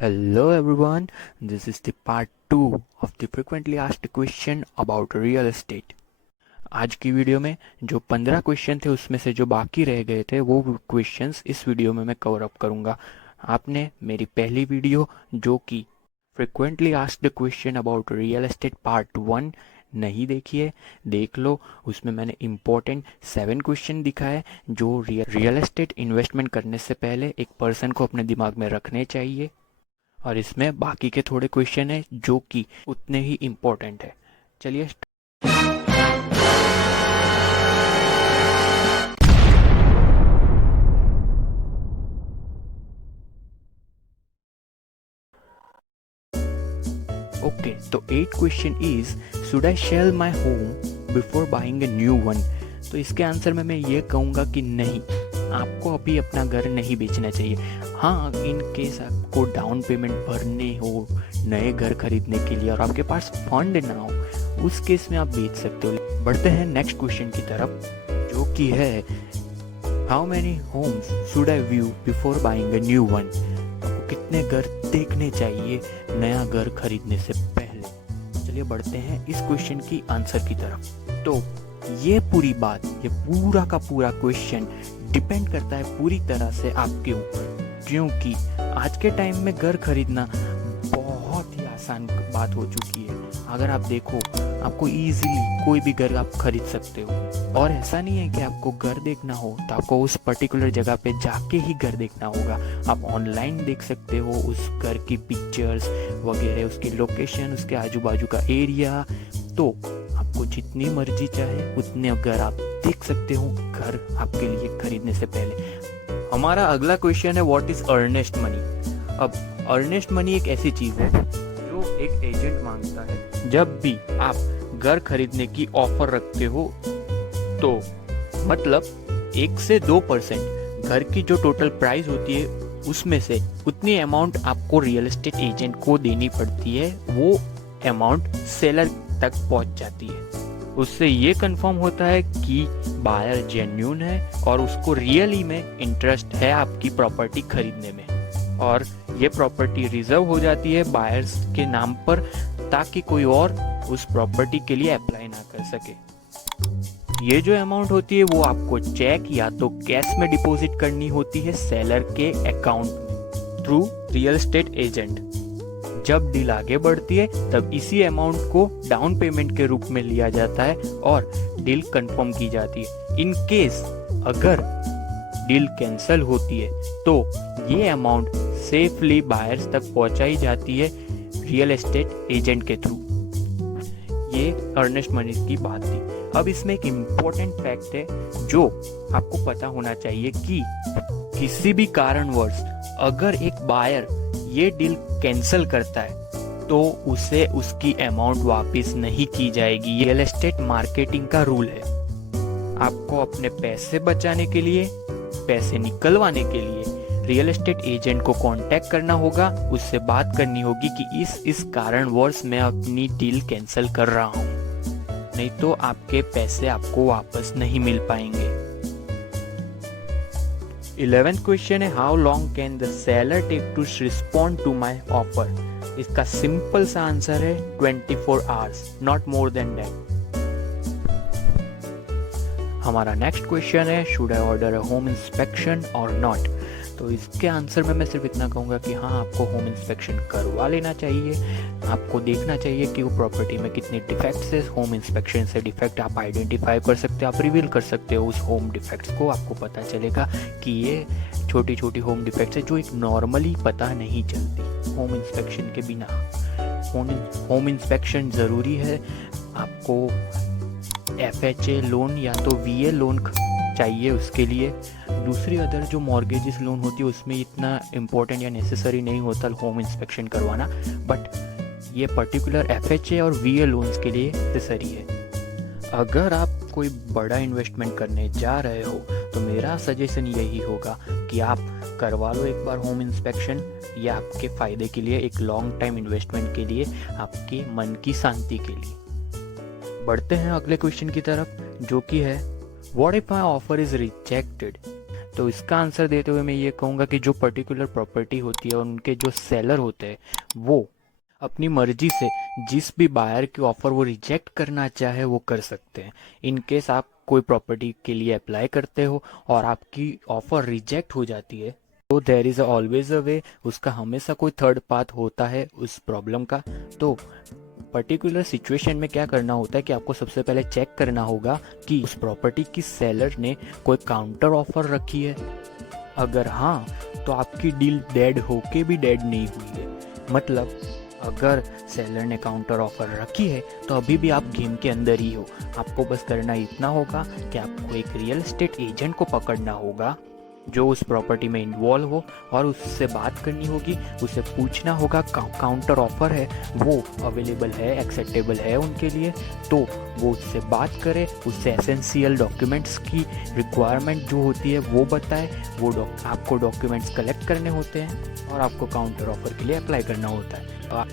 Hello everyone, this is the part 2 of the frequently asked question about real estate. आज की video में जो 15 question थे उसमें से जो बाकी रह गए थे वो क्वेश्चंस इस वीडियो में मैं कवर अप करूंगा। आपने मेरी पहली वीडियो जो कि frequently asked question about real estate part 1 नहीं देखी है, देख लो। उसमें मैंने इम्पोर्टेंट 7 क्वेश्चन दिखाए जो रियल एस्टेट इन्वेस्टमेंट करने से पहले एक पर्सन को अपने दिमाग में रखने चाहिए, और इसमें बाकी के थोड़े क्वेश्चन है जो कि उतने ही इम्पोर्टेंट है। चलिए ओके, तो 8 question is should I sell my home before buying a new one. तो इसके आंसर में मैं ये कहूँगा कि नहीं, आपको अभी अपना घर नहीं बेचना चाहिए। हाँ, इन केस आपको डाउन पेमेंट भरने हो नए घर खरीदने के लिए और आपके पास फंड ना हो, उस केस में आप बेच सकते हो। बढ़ते हैं नेक्स्ट क्वेश्चन की तरफ, जो कि है how many homes should I view before buying a new one. आपको कितने घर देखने चाहिए नया घर खरीदने से पहले। चलिए बढ़ते हैं इस क्वेश्चन की आंसर की तरफ। तो ये पूरी बात, ये पूरा का पूरा क्वेश्चन डिपेंड करता है पूरी तरह से आपके ऊपर, क्योंकि आज के टाइम में घर खरीदना बहुत ही आसान बात हो चुकी है। अगर आप देखो, आपको इजीली कोई भी घर आप खरीद सकते हो, और ऐसा नहीं है कि आपको घर देखना हो तो आपको उस पर्टिकुलर जगह पे जाके ही घर देखना होगा। आप ऑनलाइन देख सकते हो उस घर की पिक्चर्स वगैरह, उसकी लोकेशन, उसके आजू बाजू का एरिया। तो आपको जितनी मर्जी चाहे उतने घर आप देख सकते हो घर आपके लिए खरीदने से पहले। हमारा अगला क्वेश्चन है व्हाट इज अर्नेस्ट मनी। अब अर्नेस्ट मनी एक ऐसी चीज है जो एक एजेंट मांगता है जब भी आप घर खरीदने की ऑफर रखते हो। तो मतलब 1 से 2% घर की जो टोटल प्राइस होती है उसमें से उतनी अमाउंट आपको रियल एस्टेट एजेंट को देनी पड़ती है। वो अमाउंट सेलर तक पहुंच जाती है। उससे ये कंफर्म होता है कि बायर जेन्युइन है और उसको रियली में इंटरेस्ट है आपकी प्रॉपर्टी खरीदने में, और ये प्रॉपर्टी रिजर्व हो जाती है बायर्स के नाम पर, ताकि कोई और उस प्रॉपर्टी के लिए अप्लाई ना कर सके। ये जो अमाउंट होती है वो आपको चेक या तो कैश में डिपॉजिट करनी होती है सेलर के अकाउंट में थ्रू रियल एस्टेट एजेंट। जब डील आगे बढ़ती है तब इसी अमाउंट को डाउन पेमेंट के रूप में लिया जाता है और डील कंफर्म की जाती है। इन केस अगर डील कैंसिल होती है तो ये अमाउंट सेफली बायर्स तक पहुंचाई जाती है रियल एस्टेट एजेंट के थ्रू। ये अर्नेस्ट मनी की बात थी। अब इसमें एक इम्पोर्टेंट फैक्ट है जो आपको पता होना चाहिए कि किसी भी कारणवश अगर एक बायर ये डील कैंसिल करता है तो उसे उसकी अमाउंट वापस नहीं की जाएगी। ये रियल एस्टेट मार्केटिंग का रूल है। आपको अपने पैसे बचाने के लिए, पैसे निकलवाने के लिए रियल एस्टेट एजेंट को कांटेक्ट करना होगा, उससे बात करनी होगी कि इस कारणवश मैं अपनी डील कैंसिल कर रहा हूँ, नहीं तो आपके पैसे आपको वापस नहीं मिल पाएंगे। 11th क्वेश्चन है how long can the seller take to respond to my offer. इसका सिंपल सा आंसर है 24 hours, not more than that. हमारा नेक्स्ट क्वेश्चन है should I order a home inspection or not. तो इसके आंसर में मैं सिर्फ इतना कहूँगा कि हाँ, आपको होम इंस्पेक्शन करवा लेना चाहिए। आपको देखना चाहिए कि वो प्रॉपर्टी में कितने डिफेक्ट्स है। होम इंस्पेक्शन से डिफेक्ट आप आइडेंटिफाई कर सकते हो, आप रिवील कर सकते हो उस होम डिफेक्ट्स को। आपको पता चलेगा कि ये छोटी छोटी होम डिफेक्ट्स है जो एक नॉर्मली पता नहीं चलती होम इंस्पेक्शन के बिना। होम इंस्पेक्शन ज़रूरी है। आपको FHA लोन या तो VA लोन चाहिए उसके लिए। दूसरी अदर जो मॉर्गेजेस लोन होती है उसमें इतना इम्पोर्टेंट या नेसेसरी नहीं होता होम इंस्पेक्शन करवाना, बट ये पर्टिकुलर FHA और VA लोन्स के लिए नेसेसरी है। अगर आप कोई बड़ा इन्वेस्टमेंट करने जा रहे हो तो मेरा सजेशन यही होगा कि आप करवा लो एक बार होम इंस्पेक्शन। ये आपके फ़ायदे के लिए, एक लॉन्ग टाइम इन्वेस्टमेंट के लिए, आपके मन की शांति के लिए। बढ़ते हैं अगले क्वेश्चन की तरफ, जो कि है what if my offer is rejected. तो इसका आंसर देते हुए मैं ये कहूँगा कि जो पर्टिकुलर प्रॉपर्टी होती है और उनके जो सेलर होते हैं वो अपनी मर्जी से जिस भी बायर की ऑफ़र वो रिजेक्ट करना चाहे वो कर सकते हैं। इन केस आप कोई प्रॉपर्टी के लिए अप्लाई करते हो और आपकी ऑफ़र रिजेक्ट हो जाती है तो देयर इज़ ऑलवेज अ वे, उसका हमेशा कोई थर्ड पाथ होता है उस प्रॉब्लम का। तो पर्टिकुलर सिचुएशन में क्या करना होता है कि आपको सबसे पहले चेक करना होगा कि उस प्रॉपर्टी की सेलर ने कोई काउंटर ऑफर रखी है। अगर हाँ तो आपकी डील डेड होके भी डेड नहीं हुई है। मतलब अगर सेलर ने काउंटर ऑफर रखी है तो अभी भी आप गेम के अंदर ही हो। आपको बस करना इतना होगा कि आपको एक रियल एस्टेट एजेंट को पकड़ना होगा जो उस प्रॉपर्टी में इन्वॉल्व हो और उससे बात करनी होगी, उसे पूछना होगा काउंटर ऑफर है वो अवेलेबल है, एक्सेप्टेबल है उनके लिए, तो वो उससे बात करे, उससे एसेंशियल डॉक्यूमेंट्स की रिक्वायरमेंट जो होती है वो बताए, वो आपको डॉक्यूमेंट्स कलेक्ट करने होते हैं और आपको काउंटर ऑफर के लिए अप्लाई करना होता है।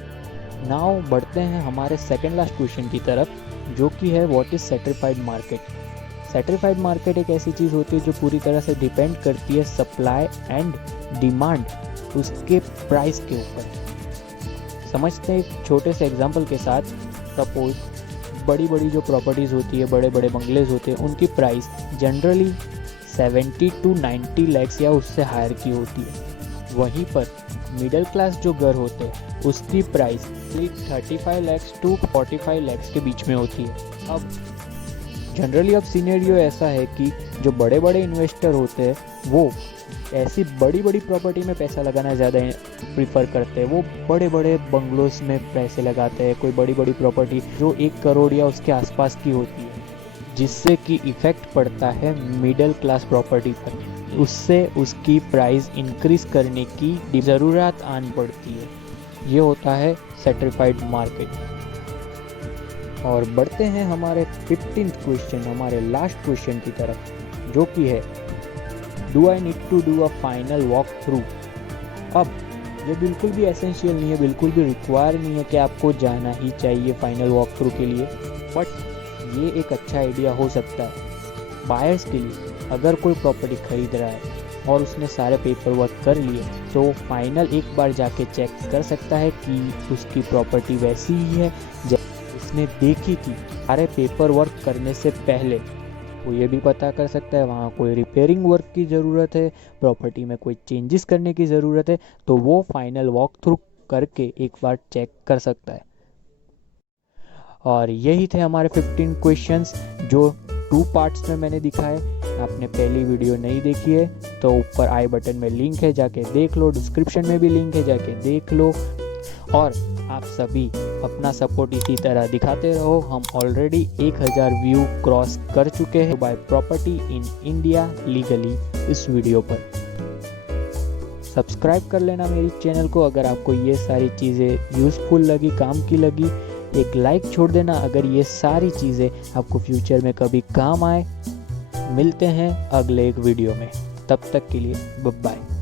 नाउ बढ़ते हैं हमारे सेकेंड लास्ट क्वेश्चन की तरफ, जो कि है what is certified market. Certified market एक ऐसी चीज़ होती है जो पूरी तरह से डिपेंड करती है सप्लाई एंड डिमांड उसके प्राइस के ऊपर। समझते हैं एक छोटे से एग्जांपल के साथ। सपोज बड़ी बड़ी जो प्रॉपर्टीज़ होती है, बड़े बड़े बंगलेज होते हैं, उनकी प्राइस जनरली 70 to 90 लैक्स या उससे हायर की होती है। वहीं पर मिडिल क्लास जो घर होते हैं उसकी प्राइस 35 लैक्स टू 45 लैक्स के बीच में होती है। अब जनरली अब सिनेरियो ऐसा है कि जो बड़े बड़े इन्वेस्टर होते हैं वो ऐसी बड़ी बड़ी प्रॉपर्टी में पैसा लगाना ज़्यादा प्रीफर करते हैं। वो बड़े बड़े बंगलोस में पैसे लगाते हैं, कोई बड़ी बड़ी प्रॉपर्टी जो 1 करोड़ या उसके आसपास की होती है, जिससे कि इफ़ेक्ट पड़ता है मिडिल क्लास प्रॉपर्टी पर। उससे उसकी प्राइस इंक्रीज़ करने की ज़रूरत आन पड़ती है। ये होता है सर्टिफाइड मार्केट। और बढ़ते हैं हमारे 15th क्वेश्चन, हमारे लास्ट क्वेश्चन की तरफ, जो कि है do I need to do a final walk through. अब ये बिल्कुल भी एसेंशियल नहीं है, बिल्कुल भी रिक्वायर नहीं है कि आपको जाना ही चाहिए फाइनल वॉक थ्रू के लिए, बट ये एक अच्छा आइडिया हो सकता है बायर्स के लिए। अगर कोई प्रॉपर्टी खरीद रहा है और उसने सारे पेपर वर्क कर लिए तो फाइनल एक बार जाके चेक कर सकता है कि उसकी प्रॉपर्टी वैसी ही है उसने देखी थी सारे पेपर वर्क करने से पहले। वो ये भी पता कर सकता है वहाँ कोई रिपेयरिंग वर्क की ज़रूरत है, प्रॉपर्टी में कोई चेंजेस करने की ज़रूरत है, तो वो फाइनल वॉक थ्रू करके एक बार चेक कर सकता है। और यही थे हमारे 15 क्वेश्चंस जो 2 पार्ट्स में मैंने दिखाए। आपने पहली वीडियो नहीं देखी है तो ऊपर आई बटन में लिंक है, जाके देख लो। डिस्क्रिप्शन में भी लिंक है, जाके देख लो। और आप सभी अपना सपोर्ट इसी तरह दिखाते रहो। हम ऑलरेडी 1000 व्यू क्रॉस कर चुके हैं buy property in India legally इस वीडियो पर। सब्सक्राइब कर लेना मेरी चैनल को अगर आपको ये सारी चीज़ें यूज़फुल लगी, काम की लगी। एक लाइक छोड़ देना अगर ये सारी चीज़ें आपको फ्यूचर में कभी काम आए। मिलते हैं अगले एक वीडियो में, तब तक के लिए बाय बाय।